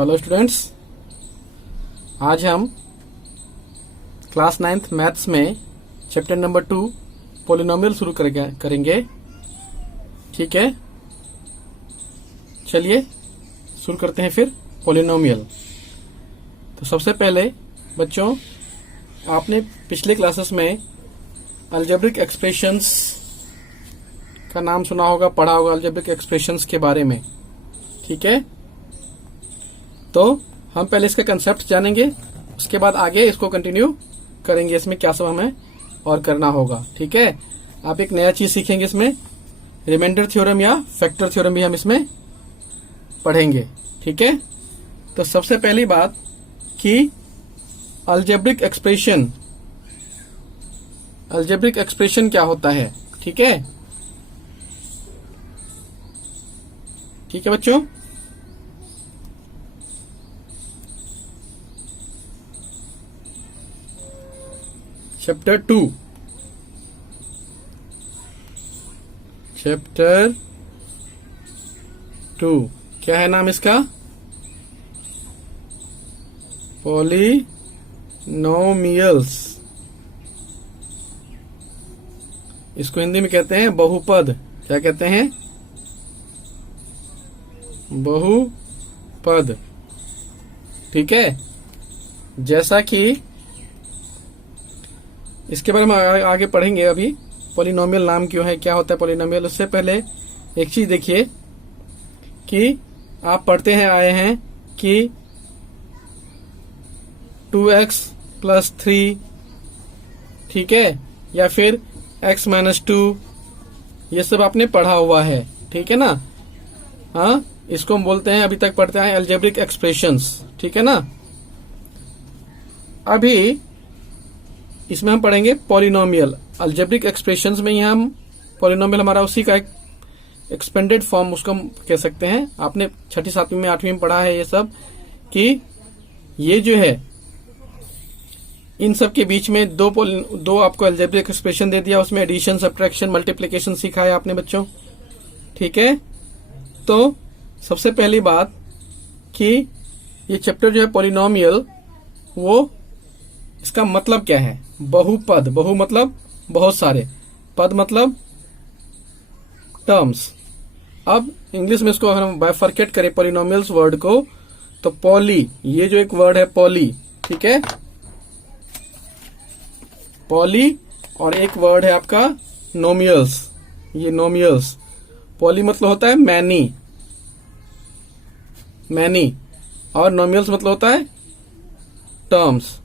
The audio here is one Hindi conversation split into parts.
हेलो स्टूडेंट्स, आज हम क्लास 9th मैथ्स में चैप्टर नंबर 2 पॉलिनोमियल शुरू करेंगे। ठीक है, चलिए शुरू करते हैं फिर पॉलिनोमियल। तो सबसे पहले बच्चों, आपने पिछले क्लासेस में अलजेब्रिक एक्सप्रेशंस का नाम सुना होगा, पढ़ा होगा अलजेब्रिक एक्सप्रेशंस के बारे में। ठीक है, तो हम पहले इसका कंसेप्ट जानेंगे, उसके बाद आगे इसको कंटिन्यू करेंगे, इसमें क्या सब हमें और करना होगा। ठीक है, आप एक नया चीज सीखेंगे इसमें, रिमाइंडर थ्योरम या फैक्टर थ्योरम भी हम इसमें पढ़ेंगे। ठीक है, तो सबसे पहली बात कि अलजेब्रिक एक्सप्रेशन क्या होता है। ठीक है, ठीक है बच्चों। चैप्टर 2 क्या है नाम इसका? पॉलिनोमियल्स। इसको हिंदी में कहते हैं बहुपद। क्या कहते हैं? बहुपद। ठीक है, जैसा कि इसके बारे में आगे पढ़ेंगे। अभी पॉलिनोमियल नाम क्यों है, क्या होता है पॉलिनोमियल, उससे पहले एक चीज देखिए कि आप पढ़ते हैं आए हैं कि 2x + 3, ठीक है, या फिर x - 2, ये सब आपने पढ़ा हुआ है। ठीक है ना? हाँ, इसको हम बोलते हैं, अभी तक पढ़ते हैं अलजेब्रिक एक्सप्रेशंस। ठीक है ना? अभी इसमें हम पढ़ेंगे पॉलिनोमियल। अलजेब्रिक एक्सप्रेशंस में ही हम पॉलिनोमियल हमारा उसी का एक एक्सपेंडेड फॉर्म उसको हम कह सकते हैं। आपने 6ठी 7वीं में 8वीं में पढ़ा है ये सब, कि ये जो है इन सब के बीच में दो आपको अलजेब्रिक एक्सप्रेशन दे दिया, उसमें एडिशन, सब्ट्रैक्शन, मल्टीप्लिकेशन सिखाया आपने बच्चों। ठीक है, तो सबसे पहली बात कि ये चैप्टर जो है पॉलिनोमियल, वो इसका मतलब क्या है? बहुपद। बहु मतलब बहुत सारे, पद मतलब टर्म्स। अब इंग्लिश में इसको अगर हम बाइफरकेट करें पॉलिनोमियल्स वर्ड को, तो पॉली, ये जो एक वर्ड है पॉली, ठीक है, पॉली, और एक वर्ड है आपका नोमियल्स। ये नोमियल्स, पॉली मतलब होता है मैनी, और नोमियल्स मतलब होता है टर्म्स।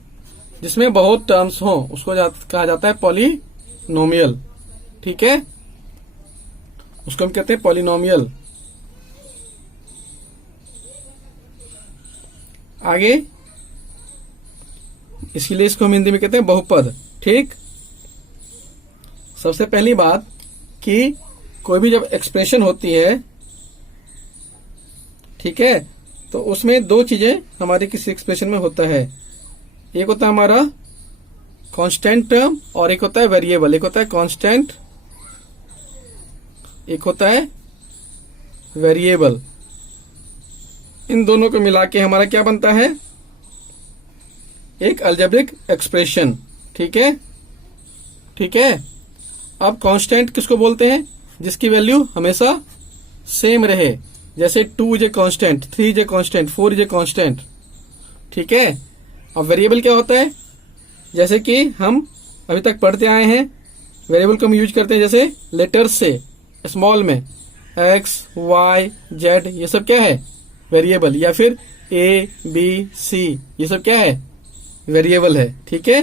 जिसमें बहुत टर्म्स हो उसको कहा जाता है पॉलिनोमियल। ठीक है, उसको हम कहते हैं पॉलिनोमियल। आगे इसीलिए इसको हम हिंदी में कहते हैं बहुपद। ठीक, सबसे पहली बात कि कोई भी जब एक्सप्रेशन होती है, ठीक है, तो उसमें दो चीजें हमारे किसी एक्सप्रेशन में होता है। एक होता है हमारा कांस्टेंट टर्म और एक होता है वेरिएबल। एक होता है कांस्टेंट, एक होता है वेरिएबल। इन दोनों को मिला के हमारा क्या बनता है? एक अलजेब्रिक एक्सप्रेशन। ठीक है, ठीक है। अब कांस्टेंट किसको बोलते हैं? जिसकी वैल्यू हमेशा सेम रहे, जैसे 2 is a constant, 3 is a constant, 4 is a constant. ठीक है। अब वेरिएबल क्या होता है? जैसे कि हम अभी तक पढ़ते आए हैं, वेरिएबल को हम यूज करते हैं जैसे लेटर्स से, स्मॉल में x, y, z, ये सब क्या है? वेरिएबल। या फिर a, b, c, ये सब क्या है? वेरिएबल है। ठीक है,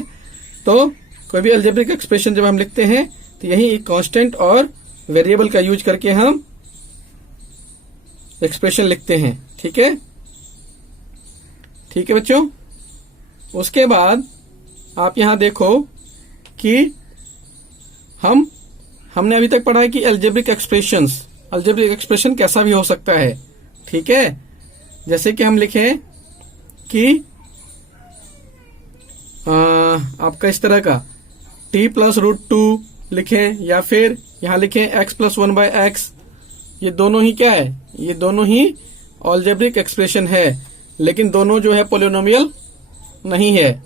तो कोई भी अलजेब्रिक एक्सप्रेशन जब हम लिखते हैं तो यही एक कांस्टेंट और वेरिएबल का यूज करके हम एक्सप्रेशन लिखते हैं। ठीक है, ठीक है बच्चों। उसके बाद आप यहां देखो कि हमने अभी तक पढ़ा है कि अलजेब्रिक एक्सप्रेशन कैसा भी हो सकता है। ठीक है, जैसे कि हम लिखें कि आपका इस तरह का t + √2 लिखें, या फिर यहां लिखें x + 1/x। ये दोनों ही क्या है? ये दोनों ही अलजेब्रिक एक्सप्रेशन है। लेकिन दोनों जो है पोलिनोमियल नहीं है।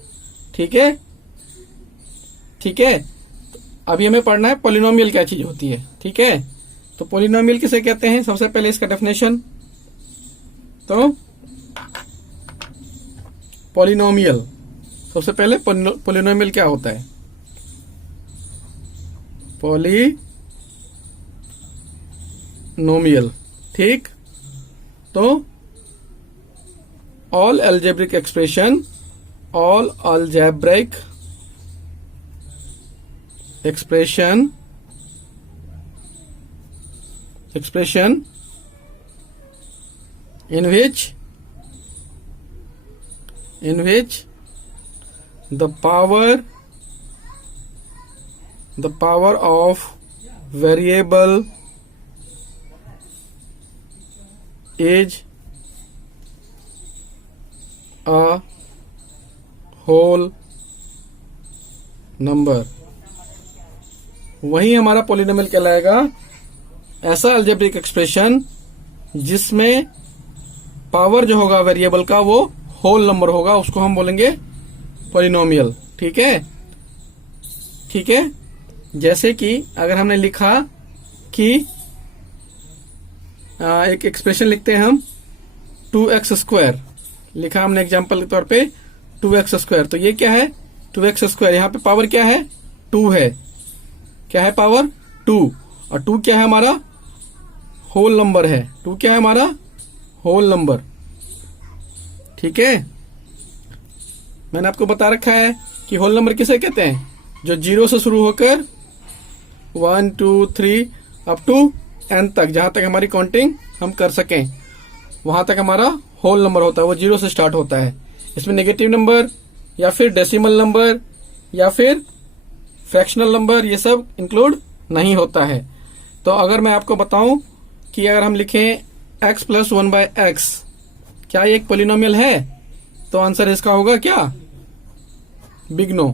ठीक है, ठीक है। अभी हमें पढ़ना है पोलिनोमियल क्या चीज होती है। ठीक है, तो पोलिनोमियल किसे कहते हैं, सबसे पहले इसका डेफिनेशन। तो पोलिनोमियल, सबसे पहले पोलिनोमियल क्या होता है। पोलिनोमियल, ठीक। तो all algebraic expression, all algebraic expression in which the power of variable is a whole number, वही हमारा पोलिनोमियल कहलाएगा। ऐसा अलजेब्रिक एक्सप्रेशन जिसमें पावर जो होगा वेरिएबल का वो होल नंबर होगा, उसको हम बोलेंगे पोलिनोमियल। ठीक है, ठीक है। जैसे कि अगर हमने लिखा कि एक एक्सप्रेशन लिखते हैं हम 2x², लिखा हमने एग्जांपल के तौर पे 2x², तो ये क्या है 2x², यहाँ पे पावर क्या है 2 है, क्या है पावर 2, और 2 क्या है हमारा होल नंबर है, 2 क्या है हमारा होल नंबर। ठीक है, मैंने आपको बता रखा है कि होल नंबर किसे कहते हैं, जो 0 से शुरू होकर 1 2 3 अप टू n तक, जहां तक हमारी काउंटिंग हम कर सकें वहां तक हमारा होल नंबर होता है, वो 0 से स्टार्ट होता है। इसमें नेगेटिव नंबर या फिर डेसिमल नंबर या फिर फ्रैक्शनल नंबर ये सब इंक्लूड नहीं होता है। तो अगर मैं आपको बताऊं कि अगर हम लिखें x + 1/x, क्या ये एक पोलिनोमियल है, तो आंसर इसका होगा क्या, बिग नो।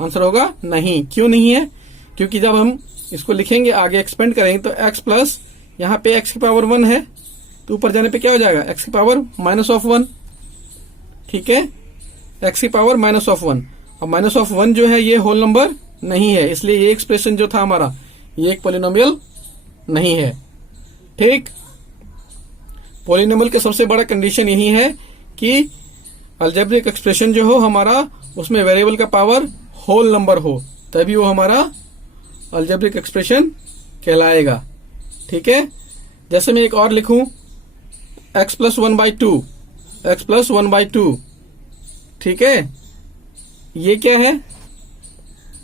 आंसर होगा नहीं। क्यों नहीं है, क्योंकि जब हम इसको लिखेंगे आगे एक्सपेंड करेंगे तो x प्लस यहाँ पे x की पावर 1 है, तो ऊपर जाने पे क्या हो जाएगा x की पावर -1। ठीक है, x की पावर -1, अब -1 जो है ये होल नंबर नहीं है, इसलिए ये एक्सप्रेशन जो था हमारा ये एक पोलिनोमियल नहीं है। ठीक, पोलिनोमियल का सबसे बड़ा कंडीशन यही है कि अलजेब्रिक एक्सप्रेशन जो हो हमारा उसमें वेरिएबल का पावर होल नंबर हो, तभी वो हमारा अलजेब्रिक एक्सप्रेशन कहलाएगा। ठीक है, जैसे मैं एक और लिखूं x + 1/2, x + 1/2, ठीक है, ये क्या है,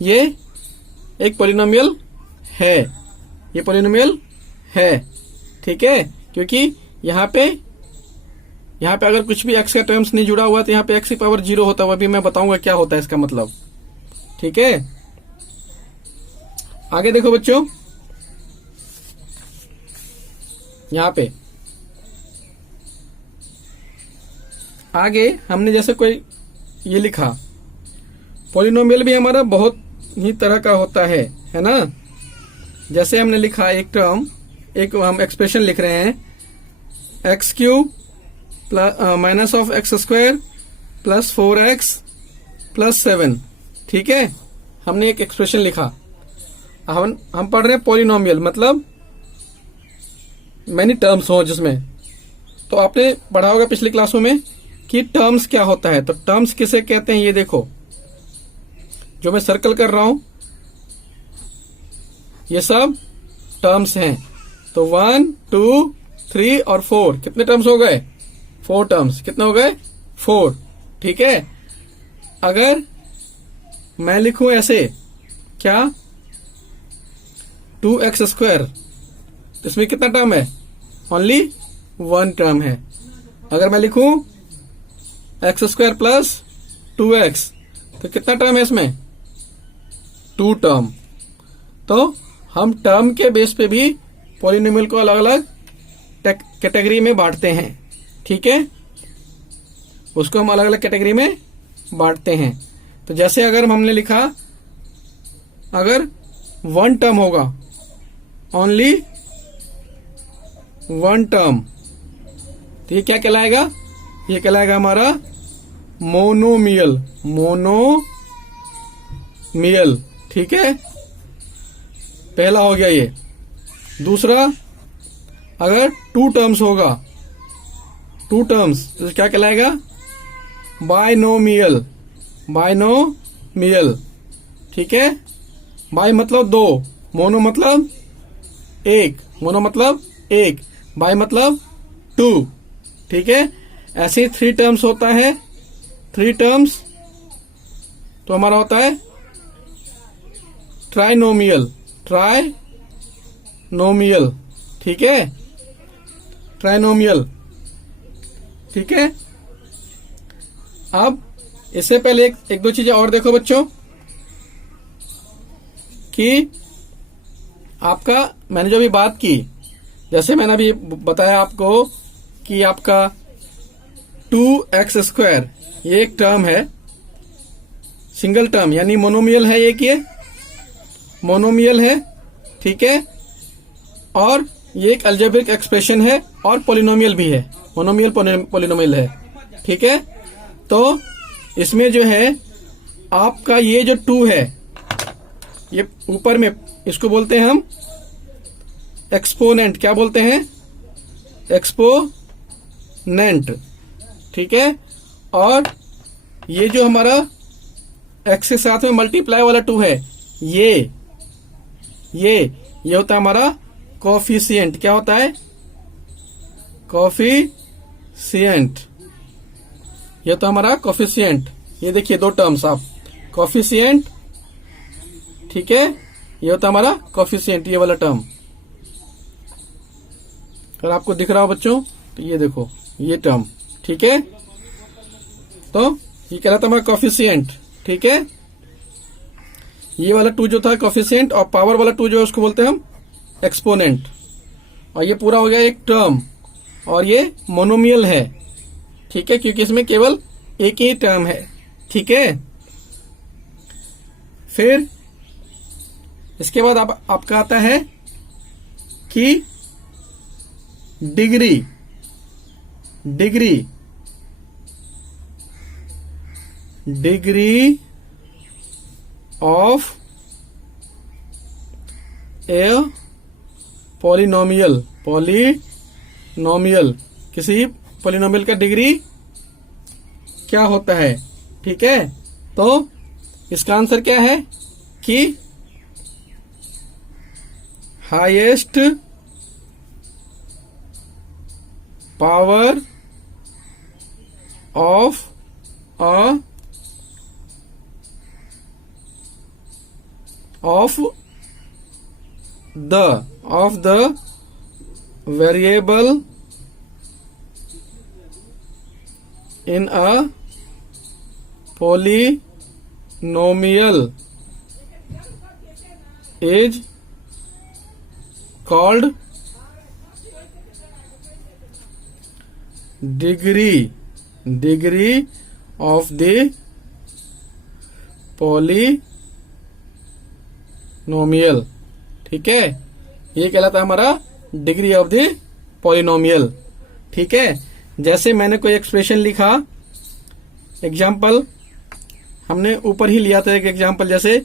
ये एक पोलिनोमियल है, ये पोलिनोमियल है। ठीक है, क्योंकि यहाँ पे अगर कुछ भी x का टर्म्स नहीं जुड़ा हुआ तो यहाँ पे x की पावर 0 होता है, वो भी मैं बताऊंगा क्या होता है इसका मतलब। ठीक है, आगे देखो बच्चों, यहाँ पे आगे हमने जैसे कोई ये लिखा, पोलिनोमियल भी हमारा बहुत ही तरह का होता है ना। जैसे हमने लिखा एक टर्म, एक हम एक्सप्रेशन लिख रहे हैं x³ -(x² + 4x + 7), ठीक है, हमने एक एक्सप्रेशन लिखा। हम पढ़ रहे हैं पोलिनोमियल, मतलब मैनी टर्म्स हो जिसमें, तो आपने पढ़ा होगा पिछली क्लासों में कि टर्म्स क्या होता है। तो टर्म्स किसे कहते हैं, ये देखो जो मैं सर्कल कर रहा हूं ये सब टर्म्स हैं। तो 1 2 3 और 4 कितने टर्म्स हो गए, 4 टर्म्स। कितने हो गए, 4। ठीक है, अगर मैं लिखूं ऐसे क्या 2x², तो इसमें कितना टर्म है, ओनली 1 टर्म है। अगर मैं लिखूं x² + 2x, तो कितना टर्म है इसमें, 2 टर्म। तो हम टर्म के बेस पे भी पॉलिनोमियल को अलग अलग कैटेगरी में बांटते हैं। ठीक है, उसको हम अलग अलग कैटेगरी में बांटते हैं। तो जैसे अगर हमने लिखा अगर 1 टर्म होगा, ओनली 1 टर्म, तो ये क्या कहलाएगा, ये कहलाएगा हमारा मोनोमियल, मोनोमियल। ठीक है, पहला हो गया ये। दूसरा, अगर टू टर्म्स होगा, टू टर्म्स, तो क्या कहलाएगा? Binomial, binomial. ठीक है, बाई मतलब दो, मोनो मतलब एक, मोनो मतलब एक, बाई मतलब टू। ठीक है, ऐसे थ्री टर्म्स होता है, थ्री टर्म्स तो हमारा होता है ट्राइनोमियल, ट्राइनोमियल। ठीक है, ट्राइनोमियल। ठीक है, अब इससे पहले एक दो चीजें और देखो बच्चों, कि आपका मैंने जो भी बात की, जैसे मैंने अभी बताया आपको कि आपका 2x² ये एक टर्म है, सिंगल टर्म, यानी मोनोमियल है, ये मोनोमियल है। ठीक है, और ये एक अलजेब्रिक एक्सप्रेशन है और पॉलिनोमियल भी है, मोनोमियल पॉलिनोमियल है। ठीक है, तो इसमें जो है आपका ये जो 2 है, ये ऊपर में इसको बोलते हैं हम एक्सपोनेंट। क्या बोलते हैं? एक्सपोनेंट। ठीक है, और ये जो हमारा x के साथ में मल्टीप्लाई वाला 2 है, ये होता है हमारा कोफिशिएंट। क्या होता है? कोफिशिएंट। ये तो हमारा कोफिशिएंट। ये देखिए दो टर्म्स आप, कोफिशिएंट। ठीक है, ये होता है हमारा कोफिशिएंट, ये वाला टर्म। अगर आपको दिख रहा हो बच्चों तो ये देखो, ये टर्म। ठीक है, तो ये कहलाता है हमारा कोफिशिएंट। ठीक है, ये वाला 2 जो था कोफिशिएंट, और पावर वाला 2 जो है उसको बोलते हैं हम एक्सपोनेंट। और ये पूरा हो गया एक टर्म, और ये मोनोमियल है। ठीक है, क्योंकि इसमें केवल एक ही टर्म है। ठीक है, फिर इसके बाद आपका आता है कि डिग्री ऑफ ए पॉलिनोमियल, किसी पॉलिनोमियल का डिग्री क्या होता है? ठीक है, तो इसका आंसर क्या है कि highest power of the variable in a polynomial is called degree of the polynomial। ठीक है, ये कहलाता है हमारा डिग्री ऑफ द पॉलिनोमियल। ठीक है, जैसे मैंने कोई एक्सप्रेशन लिखा, एग्जाम्पल हमने ऊपर ही लिया था एक एग्जाम्पल, जैसे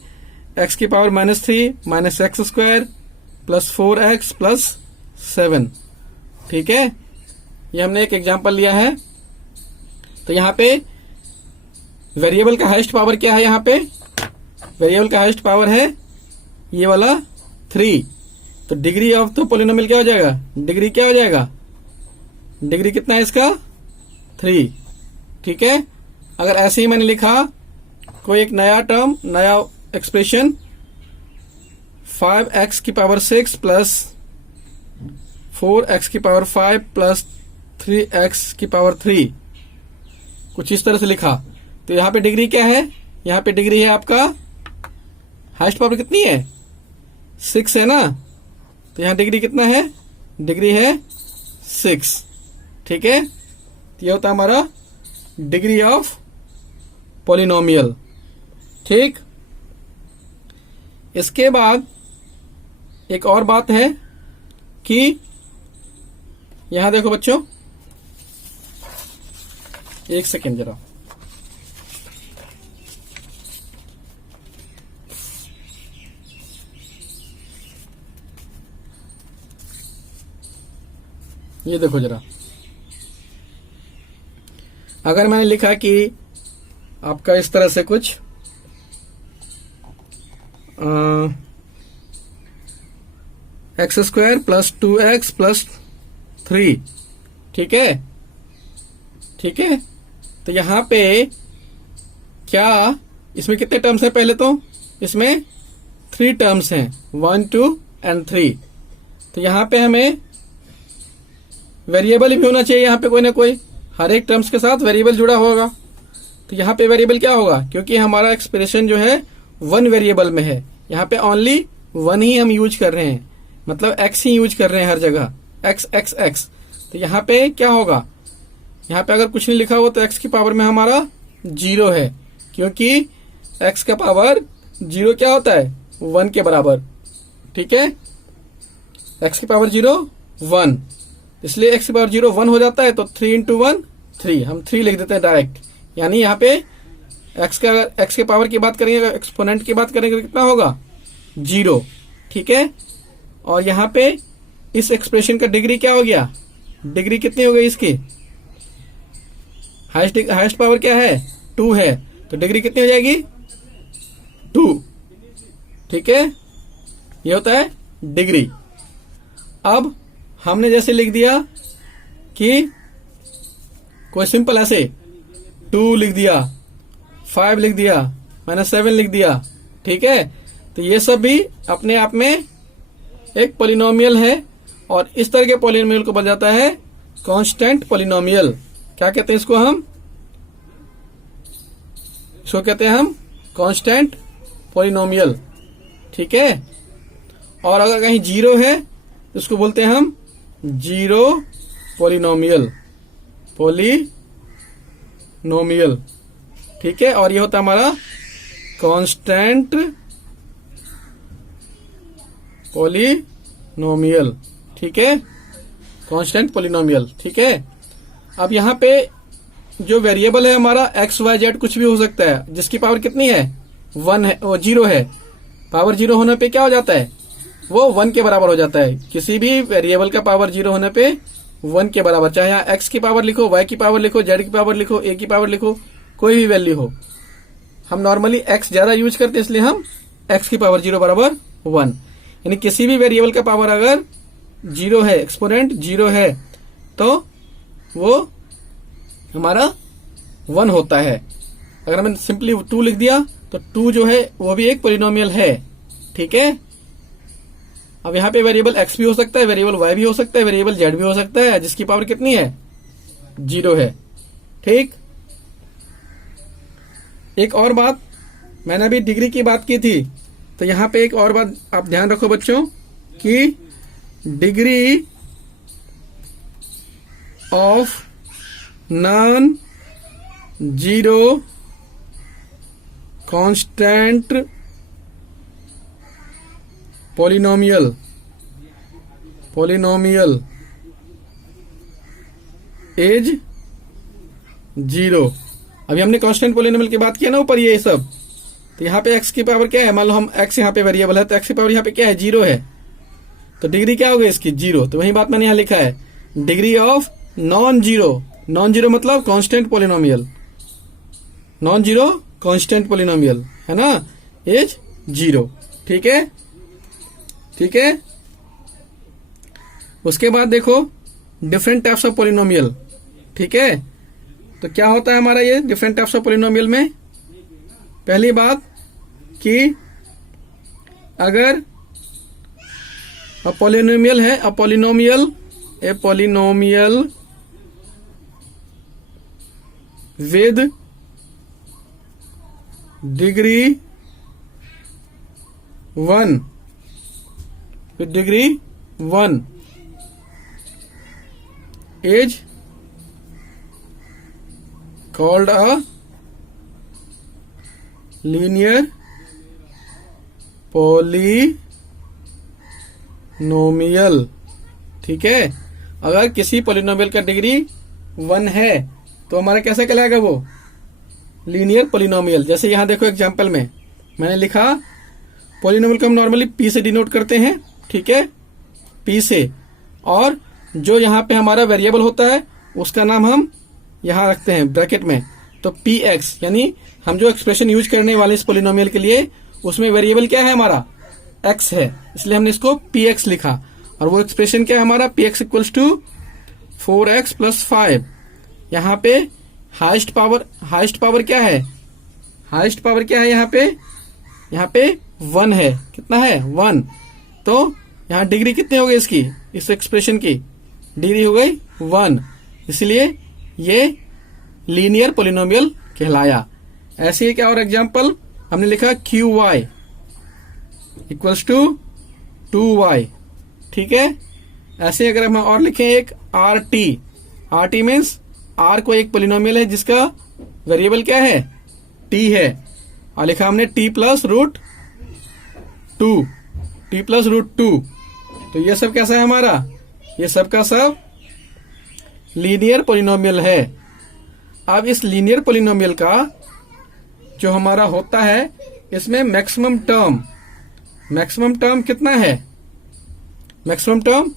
x की power -3 -x² plus 4x plus 7। ठीक है, ये हमने एक एग्जाम्पल लिया है। तो यहाँ पे वेरिएबल का हाईएस्ट पावर क्या है? यहाँ पे वेरिएबल का हाईएस्ट पावर है ये वाला 3। तो डिग्री ऑफ तो पॉलिनोमियल क्या हो जाएगा? डिग्री क्या हो जाएगा? डिग्री कितना है इसका? 3। ठीक है, अगर ऐसे ही मैंने लिखा कोई एक नया टर्म, नया एक्सप्रेशन, 5x की पावर 6 प्लस 4x की पावर 5 प्लस 3x की पावर 3, कुछ इस तरह से लिखा, तो यहाँ पे डिग्री क्या है? यहाँ पे डिग्री है आपका, हाईएस्ट पावर कितनी है? 6 है ना, तो यहाँ डिग्री कितना है? डिग्री है 6। ठीक है, तो यह होता है हमारा डिग्री ऑफ पॉलिनोमियल। ठीक, इसके बाद एक और बात है कि यहां देखो बच्चों, एक सेकेंड जरा। ये देखो जरा, अगर मैंने लिखा कि आपका इस तरह से कुछ x square plus 2x plus 3, ठीक है, ठीक है। तो यहां पे क्या इसमें कितने टर्म्स हैं? पहले तो इसमें 3 टर्म्स हैं, 1 2 एंड 3। तो यहां पे हमें वेरिएबल भी होना चाहिए, यहां पे कोई ना कोई, हर एक टर्म्स के साथ वेरिएबल जुड़ा होगा। तो यहां पे वेरिएबल क्या होगा? क्योंकि हमारा एक्सप्रेशन जो है 1 वेरिएबल में है, यहां पे ओनली 1 ही हम यूज कर रहे हैं, मतलब x ही यूज कर रहे हैं हर जगह, x x x। तो यहाँ पे क्या होगा? यहाँ पे अगर कुछ नहीं लिखा हो तो x की पावर में हमारा 0 है, क्योंकि x का पावर 0 क्या होता है? 1 के बराबर, ठीक है। x की पावर 0 1, इसलिए x की पावर 0 1 हो जाता है। तो 3 इंटू 1 3, हम 3 लिख देते हैं डायरेक्ट। यानी यहाँ पे x के पावर की बात करेंगे, एक्सपोनेंट की बात करेंगे, कितना होगा? 0, ठीक है। और यहाँ पे इस एक्सप्रेशन का डिग्री क्या हो गया? डिग्री कितनी हो गई इसकी? हाईएस्ट पावर क्या है? 2 है, तो डिग्री कितनी हो जाएगी? 2, ठीक है। ये होता है डिग्री। अब हमने जैसे लिख दिया कि कोई सिंपल ऐसे 2 लिख दिया, 5 लिख दिया, -7 लिख दिया, ठीक है। तो ये सब भी अपने आप में एक पॉलिनोमियल है, और इस तरह के पॉलिनोमियल को बोला जाता है कांस्टेंट पॉलिनोमियल। क्या कहते हैं इसको? हम इसको कहते हैं हम कांस्टेंट पॉलिनोमियल, ठीक है। और अगर कहीं 0 है तो इसको बोलते हैं हम 0 पॉलिनोमियल, पॉलिनोमियल, ठीक है। और ये होता है हमारा कांस्टेंट पॉलिनोमियल, ठीक है, कांस्टेंट पॉलिनोमियल, ठीक है। अब यहाँ पे जो वेरिएबल है हमारा x y z कुछ भी हो सकता है, जिसकी पावर कितनी है? 1 है, वो 0 है। पावर 0 होने पे क्या हो जाता है? वो 1 के बराबर हो जाता है। किसी भी वेरिएबल का पावर 0 होने पे 1 के बराबर, चाहे यहाँ x की पावर लिखो, y की पावर लिखो, z की पावर लिखो, a की पावर लिखो, कोई भी वैल्यू हो। हम नॉर्मली x ज्यादा यूज करते हैं, इसलिए हम x की पावर 0 बराबर 1। यानी किसी भी वेरिएबल का पावर अगर 0 है, एक्सपोनेंट 0 है, तो वो हमारा 1 होता है। अगर हमने सिंपली 2 लिख दिया तो 2 जो है वो भी एक पॉलिनोमियल है, ठीक है। अब यहाँ पे वेरिएबल x भी हो सकता है, वेरिएबल y भी हो सकता है, वेरिएबल z भी हो सकता है, जिसकी पावर कितनी है? 0 है, ठीक। एक और बात, मैंने अभी डिग्री की बात की थी, तो यहाँ पे एक और बात आप ध्यान रखो बच्चों कि degree of non zero constant polynomial is 0। अभी हमने कांस्टेंट पॉलिनोमियल की बात किया ना ऊपर, ये सब। तो यहाँ पे x की पावर क्या है? मान लो हम x यहाँ पे वेरिएबल है, तो x की पावर यहाँ पे क्या है? 0 है। तो डिग्री क्या हो गई इसकी? 0। तो वही बात मैंने यहाँ लिखा है, degree of non zero. Non zero मतलब constant polynomial, non zero constant polynomial है ना, इज 0, ठीक है, ठीक है। उसके बाद देखो डिफरेंट टाइप्स ऑफ पॉलिनोमियल, ठीक है। तो क्या होता है हमारा ये डिफरेंट टाइप्स ऑफ पॉलिनोमियल में? पहली बात कि अगर पॉलिनोमियल है, a polynomial with degree 1, is called a linear polynomial, ठीक है। अगर किसी पॉलिनोमियल का डिग्री 1 है तो हमारा कैसा कहलाएगा वो, लीनियर पोलिनोमियल। जैसे यहां देखो एग्जाम्पल में मैंने लिखा, पोलिनोमियल को हम नॉर्मली पी से डिनोट करते हैं, ठीक है, पी से, और जो यहाँ पे हमारा वेरिएबल होता है उसका नाम हम यहाँ रखते हैं ब्रैकेट में, तो पी एक्स, यानी हम जो एक्सप्रेशन यूज करने वाले इस पोलिनोमियल के लिए उसमें वेरिएबल क्या है हमारा, एक्स है, इसलिए हमने इसको पी एक्स लिखा। और वो एक्सप्रेशन क्या है हमारा, P X equals to 4x plus 5। यहाँ पे हाईएस्ट पावर क्या है, हाईएस्ट पावर क्या है यहाँ पे 1 है, कितना है 1, तो यहाँ डिग्री कितनी हो गई इसकी, इस एक्सप्रेशन की डिग्री हो गई 1, इसलिए ये लीनियर पोलिनोमियल कहलाया। ऐसे ही क्या और एग्जांपल हमने लिखा, Q Y equals to 2y, ठीक है। ऐसे अगर हम और लिखें एक आर टी मीन्स आर को एक पोलिनोमियल है जिसका वेरिएबल क्या है, t है, और लिखा हमने t प्लस रूट टू, तो ये सब कैसा है हमारा, ये सब का सब लीनियर पोलिनोमियल है। अब इस लीनियर पोलिनोमियल का जो हमारा होता है, इसमें मैक्सिमम टर्म कितना है, मैक्सिमम टर्म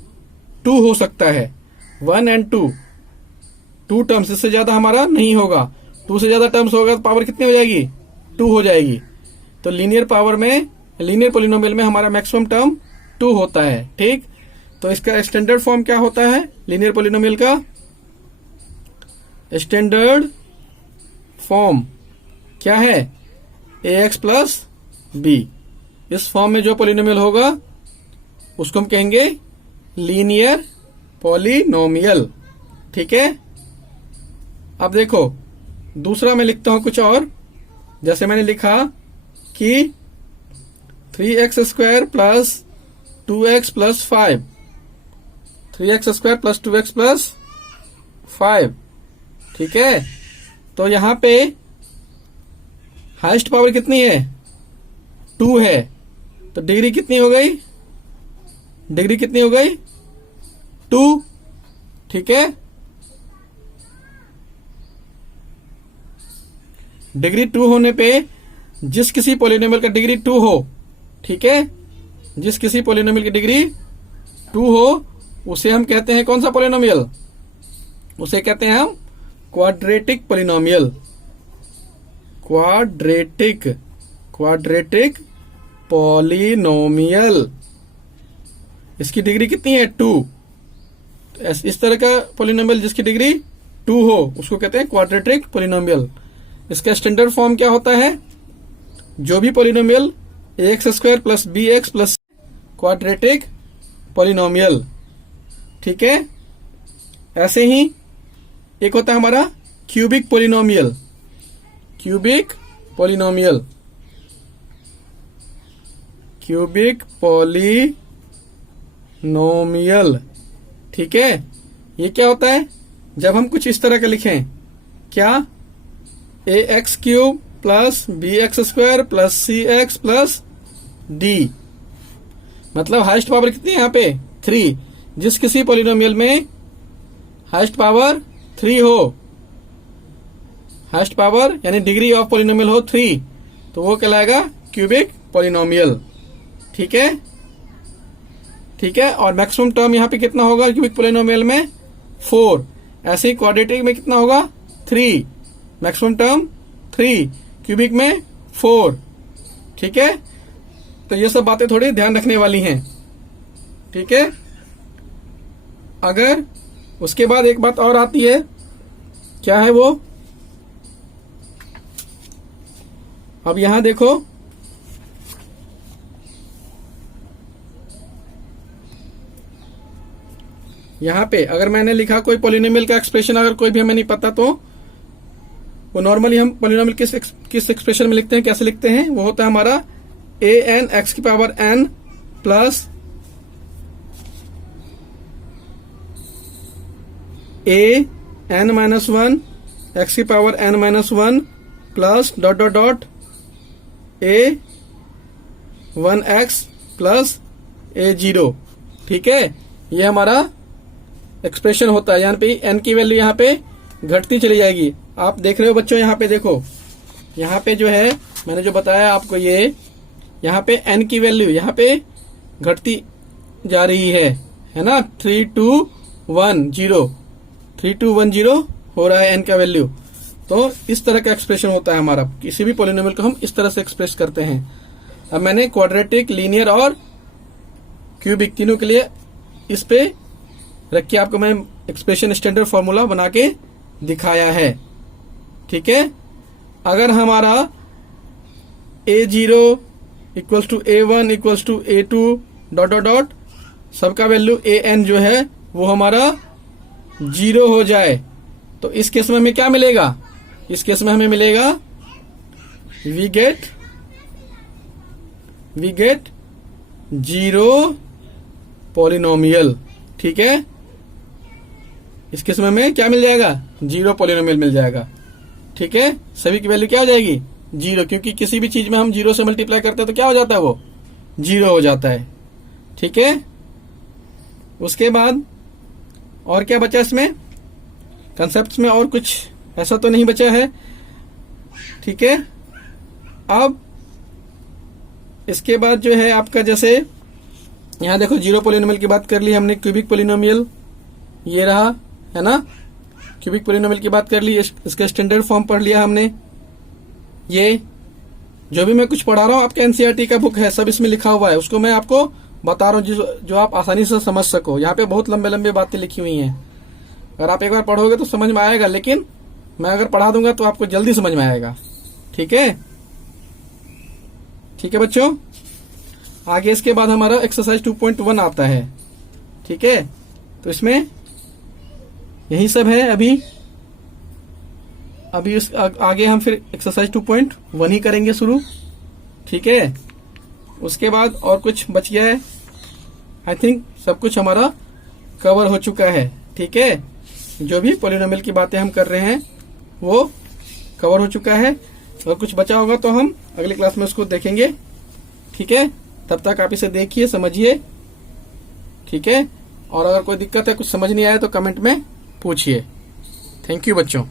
2 हो सकता है, 1 एंड 2 टर्म्स, इससे ज्यादा हमारा नहीं होगा। 2 से ज्यादा टर्म्स होगा तो पावर कितनी हो जाएगी, 2 हो जाएगी। तो लीनियर पोलिनोमियल में हमारा मैक्सिमम टर्म 2 होता है, ठीक। तो इसका स्टैंडर्ड फॉर्म क्या होता है लीनियर पोलिनोमियल का, स्टैंडर्ड फॉर्म क्या है, ax प्लस बी। इस फॉर्म में जो पोलिनोमियल होगा उसको हम कहेंगे लीनियर पोलिनोमियल, ठीक है। अब देखो दूसरा मैं लिखता हूं कुछ और, जैसे मैंने लिखा कि 3x square plus 2x plus 5, 3x square plus 2x plus 5, ठीक है। तो यहां पे हाईएस्ट पावर कितनी है, 2 है, तो डिग्री कितनी हो गई, 2, ठीक है। डिग्री 2 होने पे जिस किसी पोलिनोमियल का डिग्री 2 हो, ठीक है, जिस किसी पोलिनोमियल की डिग्री 2 हो उसे हम कहते हैं कौन सा पोलिनोमियल, उसे कहते हैं हम क्वाड्रेटिक पोलिनोमियल, क्वाड्रेटिक पोलिनोमियल। इसकी डिग्री कितनी है, 2। इस तरह का पोलिनोमियल जिसकी डिग्री 2 हो उसको कहते हैं क्वाड्रेटिक पोलिनोमियल। इसका स्टैंडर्ड फॉर्म क्या होता है, जो भी polynomial ax square plus bx plus quadratic polynomial, ठीक है। ऐसे ही एक होता है हमारा क्यूबिक पोलिनोमियल, ठीक है। ये क्या होता है, जब हम कुछ इस तरह का लिखें, क्या, ax cube plus bx square plus cx plus d, मतलब हाईएस्ट पावर कितनी है यहाँ पे, 3। जिस किसी पोलिनोमियल में हाईएस्ट पावर 3 हो, हाईएस्ट पावर यानी डिग्री ऑफ पोलिनोमियल हो 3, तो वो कहलाएगा क्यूबिक पोलिनोमियल, ठीक है, ठीक है। और मैक्सिमम टर्म यहाँ पे कितना होगा क्यूबिक पोलिनोमियल में, 4। ऐसे ही क्वाड्रेटिक में कितना होगा, 3, मैक्सिमम टर्म 3, क्यूबिक में 4, ठीक है। तो ये सब बातें थोड़ी ध्यान रखने वाली हैं, ठीक है। अगर उसके बाद एक बात और आती है, क्या है वो, अब यहां देखो, यहां पे अगर मैंने लिखा कोई पोलिनोमियल का एक्सप्रेशन, अगर कोई भी हमें नहीं पता तो वो नॉर्मली हम पोलिनोमियल किस एक्सप्रेशन में लिखते हैं, कैसे लिखते हैं, वो होता है हमारा an x की power n plus a n minus 1 x की power n minus 1 plus dot dot dot a 1x plus a 0, ठीक है। ये हमारा एक्सप्रेशन होता है, यहाँ पे n की वैल्यू यहाँ पे घटती चली जाएगी। आप देख रहे हो बच्चों, यहाँ पे देखो, यहाँ पे जो है मैंने जो बताया आपको, ये यहाँ पे n की वैल्यू यहाँ पे घटती जा रही है ना। 3210 3210 हो रहा है n का वैल्यू। तो इस तरह का एक्सप्रेशन होता है हमारा। किसी भी पॉलिनोमियल को हम इस तरह से एक्सप्रेस करते हैं। अब मैंने क्वाड्रेटिक, लीनियर और क्यूबिक तीनों के लिए इस पे रख के आपको मैं एक्सप्रेशन स्टैंडर्ड फॉर्मूला बना के दिखाया है। ठीक है। अगर हमारा a0 equals to a1 equals to a2 dot dot dot सबका वैल्यू an जो है वो हमारा 0 हो जाए, तो इस केस में हमें क्या मिलेगा? इस केस में हमें मिलेगा वी गेट 0 पॉलिनोमियल। ठीक है। इस केस में हमें क्या मिल जाएगा? 0 पॉलिनोमियल मिल जाएगा। ठीक है। सभी की वैल्यू क्या हो जाएगी? 0, क्योंकि किसी भी चीज में हम 0 से मल्टीप्लाई करते हैं तो क्या हो जाता है? वो 0 हो जाता है। ठीक है। उसके बाद और क्या बचा इसमें? कंसेप्ट में और कुछ ऐसा तो नहीं बचा है। ठीक है। अब इसके बाद जो है आपका, जैसे यहां देखो 0 पॉलिनोमियल की बात कर ली हमने। क्यूबिक पॉलिनोमियल ये रहा, है ना। क्यूबिक पॉलिनोमियल की बात कर ली, इसका स्टैंडर्ड फॉर्म पढ़ लिया हमने। ये जो भी मैं कुछ पढ़ा रहा हूं, आपके एनसीईआरटी का बुक है, सब इसमें लिखा हुआ है। उसको मैं आपको बता रहा हूं जो आप आसानी से समझ सको। यहाँ पे बहुत लंबे लंबे बातें लिखी हुई हैं। अगर आप एक बार पढ़ोगे तो समझ में आएगा, लेकिन मैं अगर पढ़ा दूंगा तो आपको जल्दी समझ में आएगा। ठीक है। ठीक है बच्चों। आगे इसके बाद हमारा एक्सरसाइज 2.1 आता है। ठीक है। तो इसमें यही सब है। अभी उस आगे हम फिर एक्सरसाइज 2.1 ही करेंगे शुरू। ठीक है। उसके बाद और कुछ बच गया है? आई थिंक सब कुछ हमारा कवर हो चुका है। ठीक है। जो भी पॉलिनोमियल की बातें हम कर रहे हैं वो कवर हो चुका है। और कुछ बचा होगा तो हम अगली क्लास में उसको देखेंगे। ठीक है। तब तक आप इसे देखिए, समझिए। ठीक है। और अगर कोई दिक्कत है, कुछ समझ नहीं आया तो कमेंट में पूछिए। थैंक यू बच्चों।